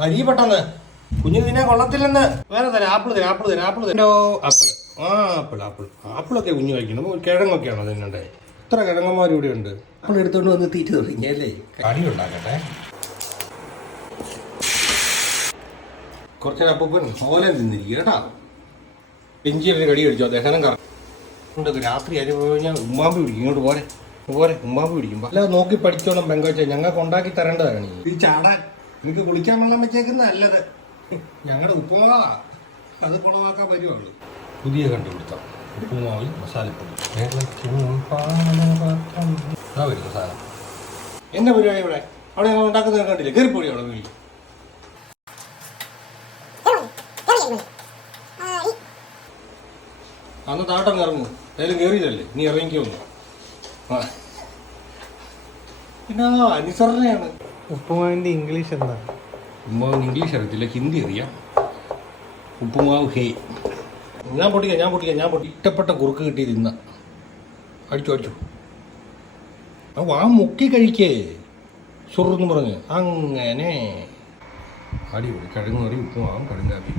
അരി പെട്ടെന്ന് കുഞ്ഞു തിന്നാൻ കൊള്ളത്തില്ലെന്ന്. വേറെ തരാം, ആപ്പിൾ തരാം, ആപ്പിൾ തരാം, ആപ്പിൾ തരോ. ആപ്പിൾ, ആപ്പിൾ ആപ്പിൾ ആപ്പിളൊക്കെ കുഞ്ഞു കഴിക്കണം. കിഴങ്ങൊക്കെയാണോ തിന്നണ്ടേ? ഇത്ര കിഴങ്ങന്മാരും ഇവിടെ ഉണ്ട്. ആപ്പിൾ എടുത്തോണ്ട് വന്ന് തീറ്റ തുടങ്ങിയല്ലേ. കടി ഉണ്ടാക്കട്ടെ. കുറച്ചു അപ്പൂപ്പൻ ഓലം തിന്നിരിക്കും കേട്ടാ. ഇഞ്ചി ഒരു കടി കഴിച്ചോ, ദഹനം കറണ്ട്. രാത്രി അരി കഴിഞ്ഞാൽ ഉമ്മാമ്പി പിടിക്കും. ഇങ്ങോട്ട് പോരെ പോരെ, ഉമ്മാമ്പി പിടിക്കും. അല്ല നോക്കി പഠിച്ചോണം പെങ്കോച്ച, ഞങ്ങൾക്ക് ഉണ്ടാക്കി തരേണ്ടതാണ്. ഈ ചാടാൻ എനിക്ക് കുളിക്കാൻ വെള്ളം വെച്ചേക്കുന്ന നല്ലത്. ഞങ്ങളുടെ ഉപ്പുമാവാ, അത് കുളമാക്കാൻ വരുവാണ്. പുതിയ കണ്ടുപിടുത്തം, ഉപ്പുമാവിൽ മസാലപ്പൊടി. ആ വരുന്ന സാധനം എന്നെ പരിപാടി ഇവിടെ. അവിടെ ഞങ്ങൾ ഉണ്ടാക്കുന്നത് കണ്ടില്ലേ? കയറിപ്പൊടി അവിടെ വീഴി. അന്ന് താട്ടം ഇറങ്ങും. ഏതായാലും കയറിയതല്ലേ, നീ ഇറങ്ങിക്കൊന്നു. പിന്നെ അനുസരണയാണ്. ഉപ്പുമാവിന്റെ ഇംഗ്ലീഷ് എന്താ? ഉപ്പുമാവിന് ഇംഗ്ലീഷ് അറിയത്തില്ല, ഹിന്ദി അറിയാം. ഉപ്പുമാവ് ഹേ. ഞാൻ പൊട്ടിക്കാം. ഇഷ്ടപ്പെട്ട കുറുക്ക് കിട്ടി തിന്ന. അടിച്ചു ആ വാ മുക്കി കഴിക്കേ സുറെന്ന് പറഞ്ഞ്. അങ്ങനെ അടിപൊളി കിഴങ്ങ് കറി, ഉപ്പുമാവും, കടുങ്കാപ്പി.